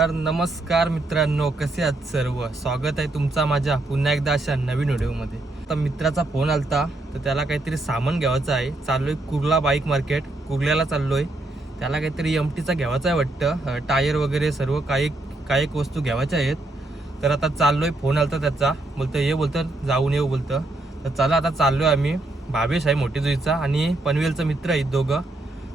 तर नमस्कार मित्रांनो, कसे आहात सर्व. स्वागत आहे तुमचा माझ्या पुन्हा एकदा अशा नवीन व्हिडिओमध्ये. आता मित्राचा फोन आलता तर त्याला काहीतरी सामान घ्यायचं आहे. चाललोय कुर्ला बाईक मार्केट, कुर्ल्याला चाललोय. त्याला काहीतरी एमटीचा घ्यायचा आहे वाटतं, टायर वगैरे सर्व काही वस्तू घ्यायच्या आहेत. तर आता चाललोय. फोन आलता त्याचा, बोलतं जाऊन येऊ बोलतं. तर चला आता चाललोय आम्ही. भावेश आहे मोठी जुईचा आणि पनवेलचा मित्र आहेत दोघं.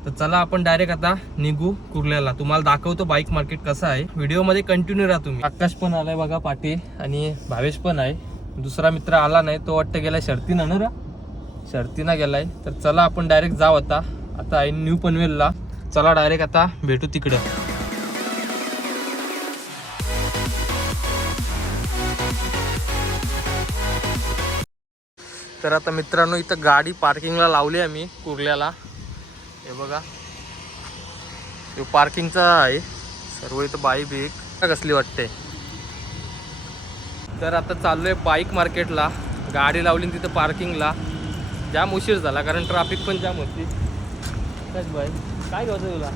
तर चला आपण डायरेक्ट आता निघू कुर्ल्याला. तुम्हाला दाखवतो बाईक मार्केट कसं आहे. व्हिडिओमध्ये कंटिन्यू राहा तुम्ही. आकाश पण आलाय बघा पाठी आणि भावेश पण आहे. दुसरा मित्र आला नाही, तो वाटतं गेलाय शर्तीनं ना, शर्तीनं गेलाय. तर चला आपण डायरेक्ट जाऊ आता आहे न्यू पनवेलला. चला डायरेक्ट आता भेटू तिकडं. तर आता मित्रांनो इथं गाडी पार्किंगला लावली आम्ही कुर्ल्याला. हे बघा, पार्किंगचा आहे सर्व. इथं बाईक कसली वाटते. तर आता चाललोय बाईक मार्केटला. गाडी लावली तिथं पार्किंगला. जाम उशीर झाला कारण ट्रॅफिक पण जाम होती. भाई काय घ्यायचं तुला?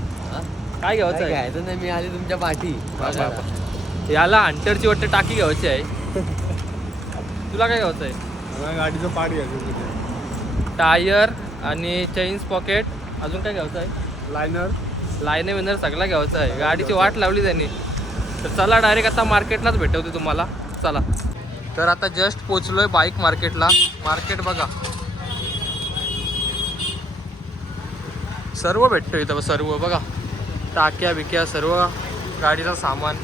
काय घ्यायचं आहे? नाही, मी आली तुमच्या पाठी. याला हंटरची वाटतं टाकी घ्यायची आहे. तुला काय घ्यायचं आहे? गाडीचं पार्ट घ्यायचं, टायर आणि चेन्स पॉकेट. अजून काय घ्यायचं आहे? लायनर विनर सगळा घ्यायचा आहे. गाडीची वाट लावली त्यांनी. तर चला डायरेक्ट आता मार्केटलाच भेटवते तुम्हाला. चला. तर आता जस्ट पोचलोय बाईक मार्केटला. मार्केट बघा, सर्व भेटतो इथं. सर्व बघा, टाक्या बिक्या सर्व, गाडीचं सामान,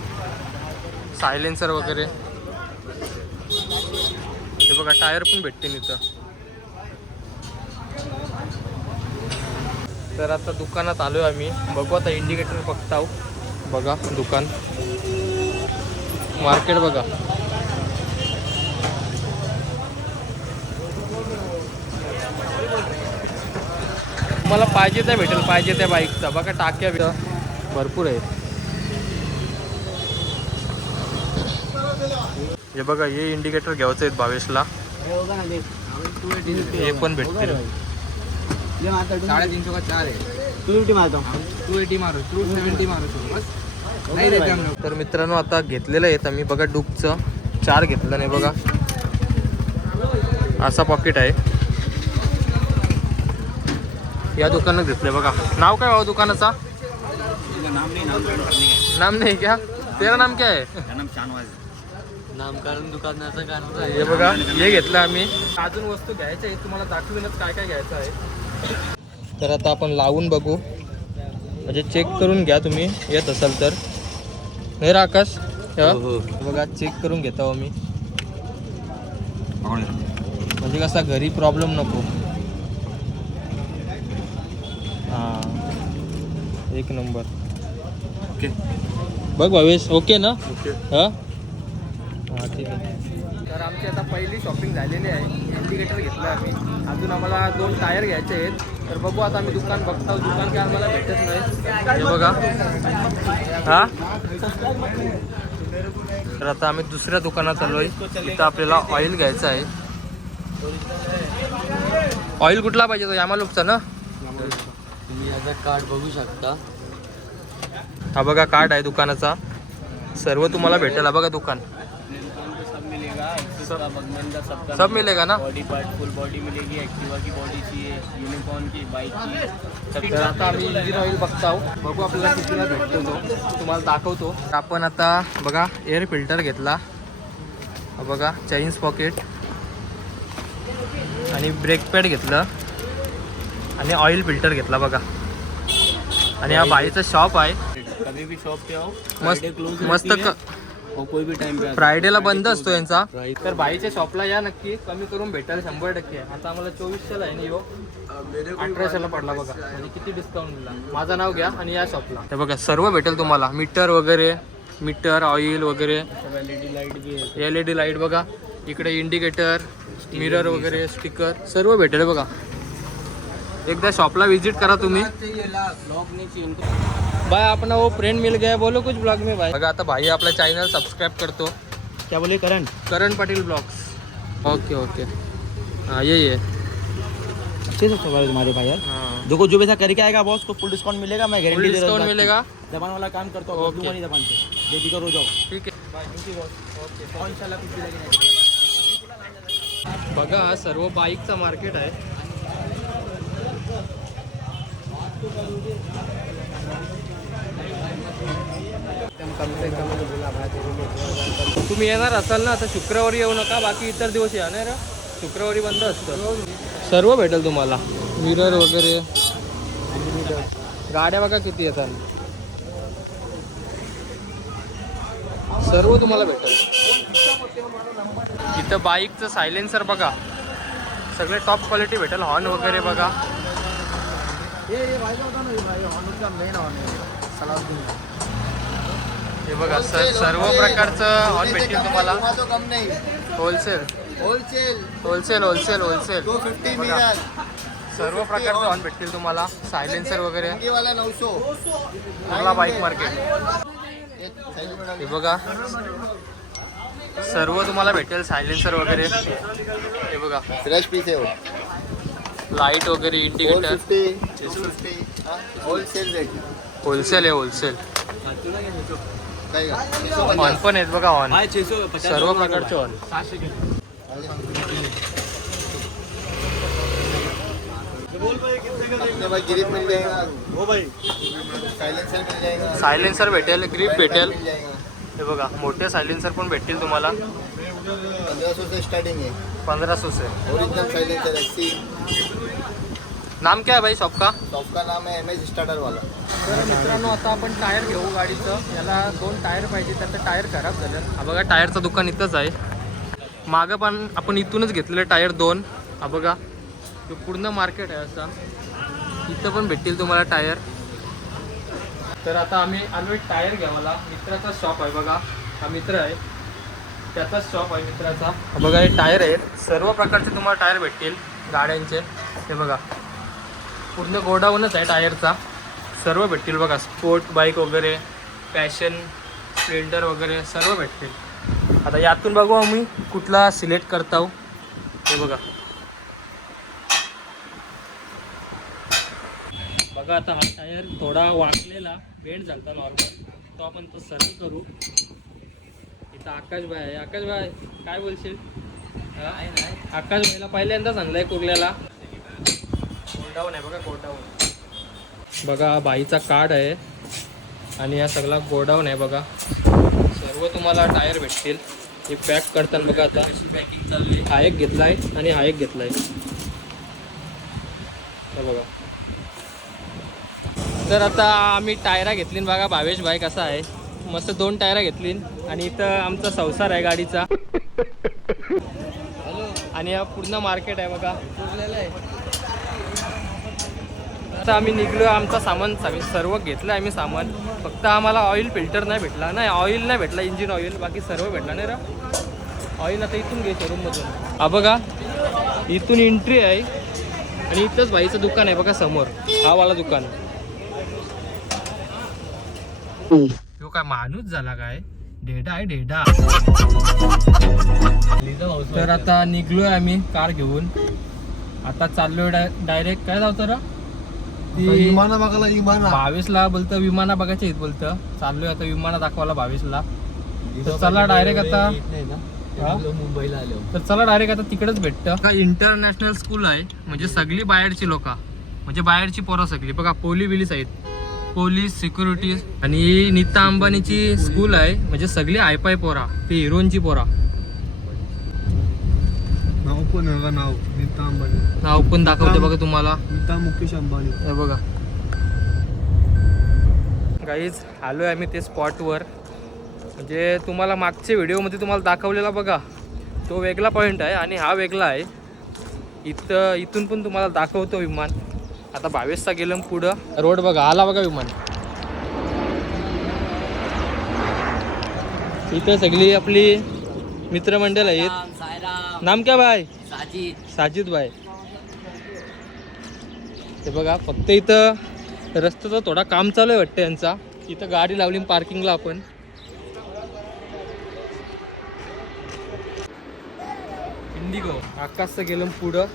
सायलेन्सर वगैरे. हे बघा टायर पण भेटते इथं. तर आता दुकानात आलोय आम्ही. बघू आता इंडिकेटर बघताव. बघा दुकान, मार्केट बघा. तुम्हाला पाहिजे त्या भेटेल, पाहिजे त्या बाईकचा. बघा टाक्या भरपूर आहेत. हे बघा, हे इंडिकेटर घ्यायचं आहेत भावेशला. हे पण भेटतील. 350 का 4 है. 280 मारतो. 280 मारो, 270 मारो बस. नाही देते हम लोग. तर मित्रांनो आता घेतलेलं आहेत आम्ही. बघा डुकचं 4 घेतलं नाही. बघा असा पॉकेट आहे. या दुकानात घेतलंय. बघा नाव काय दुकानाचा? नाम नाही क्या? तेरा नाम क्या है? नामकरण दुकानाचं कारण हे बघा, हे घेतलं आम्ही. अजून वस्तू घ्यायच्या आहेत, तुम्हाला दाखवूनच काय काय घ्यायचं आहे. तर आता आपण लावून बघू, म्हणजे चेक करून घ्या तुम्ही येत असाल तर. नाही रे आकाश? बघा चेक करून घेतो आम्ही, म्हणजे कसा घरी प्रॉब्लेम नको. हां, एक नंबर. ओके बघ भावेश, ओके ना? हां हां ठीक आहे. तर आमची आता पहिली शॉपिंग झालेली आहे. इंडिकेटर घेतलं आम्ही. अजून आम्हाला 2 टायर घ्यायचे आहेत. तर बघू आता आम्ही दुकान बघतो. दुकान काय आम्हाला भेटत नाही. हे बघा. हां, तर आता आम्ही दुसऱ्या दुकानात आलोय. इथं आपल्याला ऑइल घ्यायचं आहे. ऑइल कुठला पाहिजे? तो यामालूपचा ना? तुम्ही याचा कार्ड बघू शकता. हा बघा कार्ड आहे दुकानाचा. सर्व तुम्हाला भेटेल. बघा दुकान सब मिलेगा ना? बॉडी पार्ट, फुल बॉडी मिलेगी. एक्टिवा की बॉडी चाहिए, यूनिकॉर्न की, बाइक की. तर आता आम्ही इंजिन ऑइल बघताव. बघू आपल्याला कितीला भेटतो तो, तुम्हाला दाखवतो. आपण आता बघा एअर फिल्टर घेतला. बघा चेन्स पॉकेट आणि ब्रेक पॅड घेतलं आणि ऑइल फिल्टर घेतला. बघा, आणि हा बाईचा शॉप आहे. कभी भी शॉप पे आओ. मस्त और कोई भी टाइम पे फ्रायडेला बंद असतो यांचा. तर बाईच्या शॉपला या नक्की, कमी करून भेटेल 100%. आता आम्हाला 2400ला आहे ना, यो 1800ला पडला. बघा म्हणजे किती डिस्काउंट दिला. माझं नाव घ्या आणि या शॉपला. तर बघा सर्व भेटेल तुम्हाला. मीटर वगैरे, मीटर ऑइल वगैरे, LED लाइट भी है. LED light. बघा इकडे इंडिकेटर, मिरर वगैरे, स्टिकर सर्व भेटेल. बघा एकदा शॉपला विजिट करा तुम्ही. भाई अपना वो फ्रेंड मिल गया, बोलो कुछ ब्लॉग में भाई. बघा आता भाई आपला चॅनल सबस्क्राईब करतो. क्या बोले? करण पाटील ब्लॉग्स. Okay okay. हाँ ये अच्छे से तुम्हारे भाई यार. हाँ देखो जो भी ऐसा करके आएगा बॉस को फुल डिस्काउंट मिलेगा, मैं फुल गारंटी दे रहा डिस्काउंट हूँ। मिलेगा. जबान वाला काम करता हूँ, Okay. दूंगा नहीं जबान से, बेफिक्र हो जाओ। ठीक आहे. Thank you boss. ओके और इंशाल्लाह कुछ भी लगेगा। बघा हा सर्व बाईकचा मार्केट आहे. तुम्ही येणार असाल ना तर शुक्रवारी येऊ नका, बाकी इतर दिवस या नाही रे. शुक्रवारी बंद असतं. सर्व भेटेल तुम्हाला, मिरर वगैरे. गाड्या बघा किती येतात, सर्व तुम्हाला भेटेल. इथं बाईकचं सायलेन्सर बघा, सगळे टॉप क्वालिटी भेटेल. हॉर्न वगैरे बघा. ये भाई का होता ना, ये भाई हॉर्न का मेन हॉर्न है सलाउद्दीन। हे बघा सर्व प्रकारचं हॉर्न भेटेल तुम्हाला. तो कम नहीं, wholesale wholesale wholesale wholesale wholesale 250 बघा, मिरर, सर्व प्रकारचं हॉर्न भेटतील तुम्हाला. सायलेन्सर वगैरे. ये वाला 900। Kurla bike market. हे बघा सर्व तुम्हाला भेटेल, सायलेन्सर वगैरे. हे बघा फ्रेश पीस है वो, लाईट वगैरे, इंडिकेटर. 250 wholesale rate. होलसेल आहे, होलसेल. काय का हॉर्न पण आहेत बघा, हॉर्न सर्व प्रकारचे हॉर्न. अपने भाई ग्रिप मिल जाएगा, वो भाई साइलेंसर मिल जाएगा, सायलेन्सर भेटेल, ग्रिप भेटेल. मिल जाएगा। हे बघा मोठे सायलेन्सर पण भेटतील तुम्हाला. 1500 से स्टार्टिंग है, 1500 से. ओरिजिनल साइलेंसर है। नाम क्या है भाई शॉप का? शॉप का नाम है MS स्टार्टर वाला। तर मित्रांनो आता आपण टायर घेऊ गाडीचं. याला 2 टायर पाहिजे, त्याचं टायर खराब झालं. हा बघा टायरचं दुकान इथंच आहे. मागं पण आपण इथूनच घेतलेले टायर 2. हा बघा तो पूर्ण मार्केट आहे असा. इथं पण भेटतील तुम्हाला टायर. तर आता आम्ही आलो टायर घ्यावाला. मित्राचा शॉप आहे बघा, हा मित्र आहे, त्याचाच शॉप आहे मित्राचा. हा बघा हे टायर आहेत, सर्व प्रकारचे तुम्हाला टायर भेटतील गाड्यांचे. हे बघा पूर्ण गोडाऊनच आहे टायरचा. सर्व भेटतील बघा, स्पोर्ट बाईक वगैरे, पॅशन, स्प्लेंडर वगैरे सर्व भेटतील. आता यातून बघू आम्ही कुठला सिलेक्ट करता. हे बघा बघा आता हा टायर थोडा वाकलेला, बेंड झाला नॉर्मल, तो आपण तो सर्व करू. इथं आकाश भाई आहे. आकाश भाई काय बोलशील? आकाश भाईला पहिल्यांदाच आणलाय कुर्ल्याला. गोडाऊन आहे बघा, गोडाऊन बघा. हा बाईचा कार्ड आहे आणि हा सगळा गोडाऊन आहे बघा. सर्व तुम्हाला टायर भेटतील. हे पॅक करताना बघा आता पॅकिंग चालू आहे. हा एक घेतला आहे आणि हा एक घेतला आहे. बघा तर आता आम्ही टायरा घेतली बघा. भावेश भाई कसा आहे, मस्त 2 टायरा घेतली. आणि इथं आमचा संसार आहे गाडीचा. आणि हा पूर्ण मार्केट आहे बघा. आता आम्ही निघलो. आमचा सामान सर्व घेतलं आम्ही सामान. फक्त आम्हाला ऑइल फिल्टर नाही भेटला, नाही ऑइल नाही भेटला, इंजिन ऑइल. बाकी सर्व भेटला नाही रा. ऑइल आता इथून घे शोरूममधून. हा बघा इथून एंट्री आहे आणि इथंच भाईचं दुकान आहे बघा समोर, हा वाला दुकान. तो काय माणूस झाला काय, डेडा आहे डेडा. तर आता निघलोय आम्ही कार घेऊन. आता चाललोय डायरेक्ट काय जावतं रा, विमाना बघायला. विमाना 22ला बोलतं, विमाना बघायचे आहेत बोलतं. चाललोय आता विमाना दाखवायला 22ला. तर चला डायरेक्ट आता मुंबईला आलो. तर चला डायरेक्ट आता तिकडेच भेटतं. इंटरनॅशनल स्कूल आहे, म्हणजे सगळी बाहेरची लोक, म्हणजे बाहेरची पोरं सगळी बघा. पोलीस आहेत, पोलीस, सिक्युरिटी. आणि नीता अंबानीची स्कूल आहे, म्हणजे सगळी हायफाय पोरा, ती हिरोईनची पोरा. नाव पण आहे, नाव नीता अंबानी. नाव पण दाखवते बघा तुम्हाला, नीता मुकेश अंबानी. हे बघा गाईज आलोय आम्ही ते स्पॉटवर. म्हणजे तुम्हाला मागच्या व्हिडिओमध्ये तुम्हाला दाखवलेला बघा, तो वेगळा पॉईंट आहे आणि हा वेगळा आहे. इथून पण तुम्हाला दाखवतो विमान. आता 22चा गेलं पुढं रोड बघा, आला बघा विमान. इथं सगळी आपली मित्रमंडळ आहेत. नाम क्या भाई? साजिद भाई. ते बघा फक्त इथं रस्त्याचं थोडा काम चालू आहे वाटतं यांचा. इथं गाडी लावली पार्किंगला आपण. इंडिगो आकाशचं गेलं पुढं,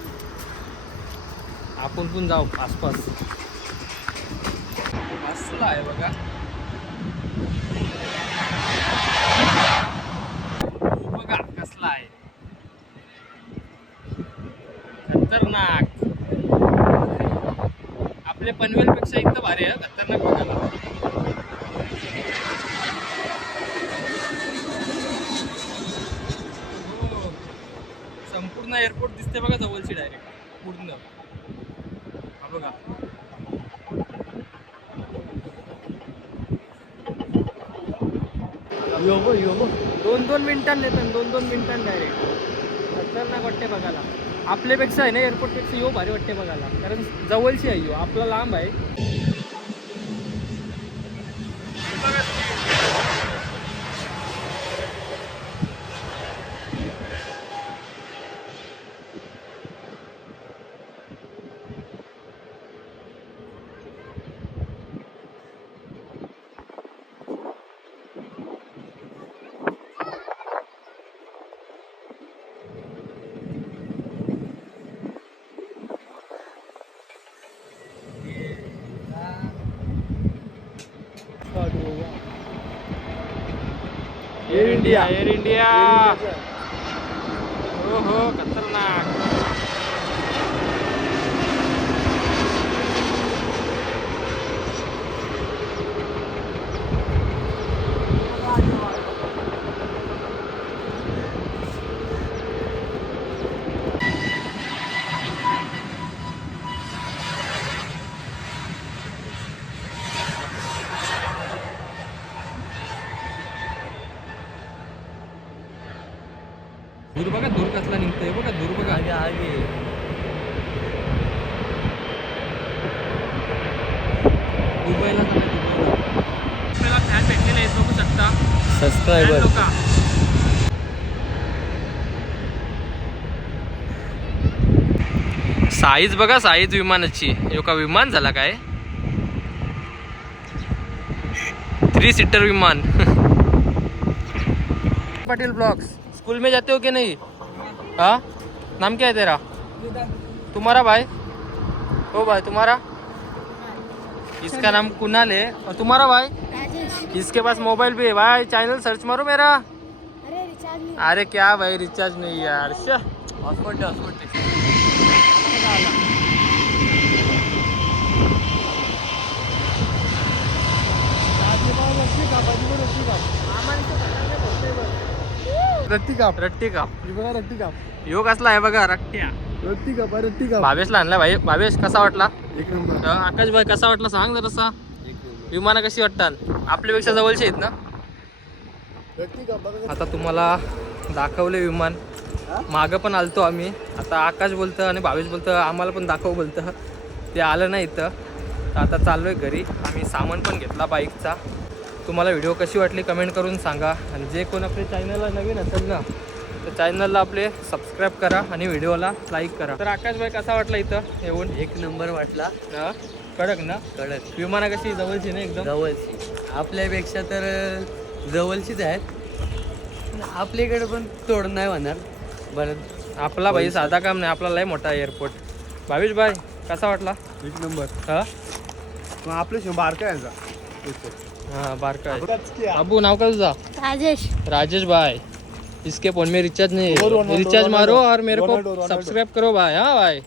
आपण पण जाऊ आसपास. कसला आहे बघा. बघा कसला आहे, खतरनाक. आपल्या पनवेल पेक्षा एकदम भारी आहे, खतरनाक बघायला. हो. संपूर्ण एअरपोर्ट दिसते बघा जवळची डायरेक्ट पूर्ण. हा बघा. योगो 2-2 मिनिटांनी येतात, 2-2 मिनिटांनी डायरेक्ट. खतरनाक वाटते बघायला. आपल्यापेक्षा आहे ना एअरपोर्टपेक्षा यो भारी वाटते बघायला, कारण जवळची आहे यो, आपला लांब आहे. एअर इंडिया हो हो, खतरनाक. दूर बघा, दूर कसला निघतोय बघा, दूर बघा. आगे दुबईला आपल्याला फॅन भेटलेले आहेत, बघू शकता. सबस्क्रायबर लोका साईज बघा, साईज विमानाची. यो का विमान झाला काय, 3 सीटर विमान. पाटिल ब्लॉग्स. स्कूल में जाते हो कि नहीं? हाँ, नाम क्या है तेरा? तुम्हारा भाई? ओ भाई तुम्हारा? इसका नाम कुणाल है. और तुम्हारा भाई? इसके पास मोबाइल भी है भाई. चैनल सर्च मारो मेरा. अरे रिचार्ज नहीं. अरे क्या भाई, रिचार्ज नहीं यार. हॉटस्पॉट रट्टी काप, रट्टी काप. बघा रट्टी काप, योग असला आहे बघा, रट्ट्या. रट्टी काप, रट्टी काप. भावेशला आणला भाई. भावेश कसा वाटला? एक नंबर. आकाश भाई कसा वाटला सांग जरासा. विमानं कशी वाटतात? आपल्यापेक्षा जवळचे आहेत ना. रट्टी काप बघा. आता तुम्हाला दाखवले विमान. मागं पण आलतो आम्ही. आता आकाश बोलतं आणि भावेश बोलतं आम्हाला पण दाखव बोलतं. ते आलं नाही इथं. तर आता चाललोय घरी. आम्ही सामान पण घेतला बाईकचा. तुम्हाला व्हिडिओ कशी वाटली कमेंट करून सांगा. आणि जे कोण आपल्या चॅनलला नवीन असेल ना, तर चॅनलला आपले सबस्क्राईब करा आणि व्हिडिओला लाईक करा. तर आकाश भाई कसा वाटला इथं येऊन? एक नंबर वाटला. हा? कडक ना? कडक, विमानं कशी जवळची ना एकदम. जवळची. आपल्यापेक्षा तर जवळचीच आहेत. आपल्याकडे पण तोड नाही होणार. बरं, आपला भाई साधा काम नाही, आपला लय मोठा एअरपोर्ट. भावेश भाई कसा वाटला? एक नंबर. हा मग आपल्या बारका यांचा हाँ बारका है. अबू नाव का तुझा? राजेश. राजेश भाई. इसके फोन में रिचार्ज नहीं है, रिचार्ज मारो और मेरे को सब्सक्राइब करो भाई. हाँ भाई.